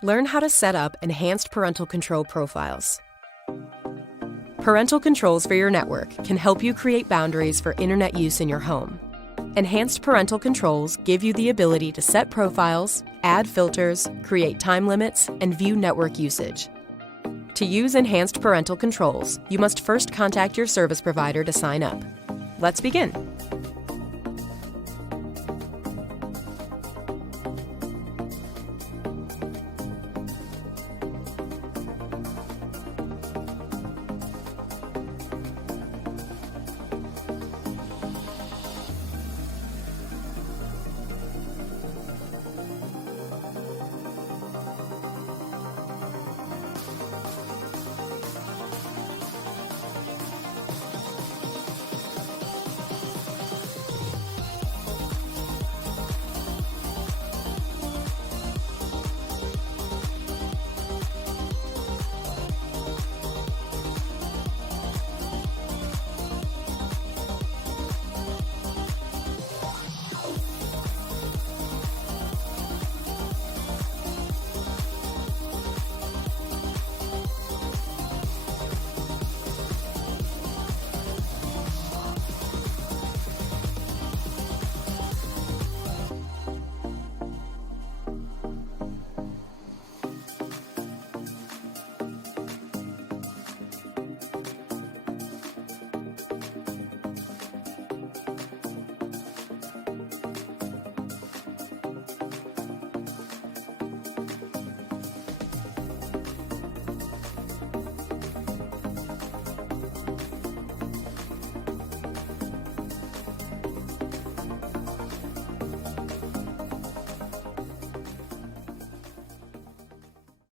Learn how to set up enhanced parental control profiles. Parental controls for your network can help you create boundaries for internet use in your home. Enhanced parental controls give you the ability to set profiles, add filters, create time limits, and view network usage. To use enhanced parental controls, you must first contact your service provider to sign up. Let's begin.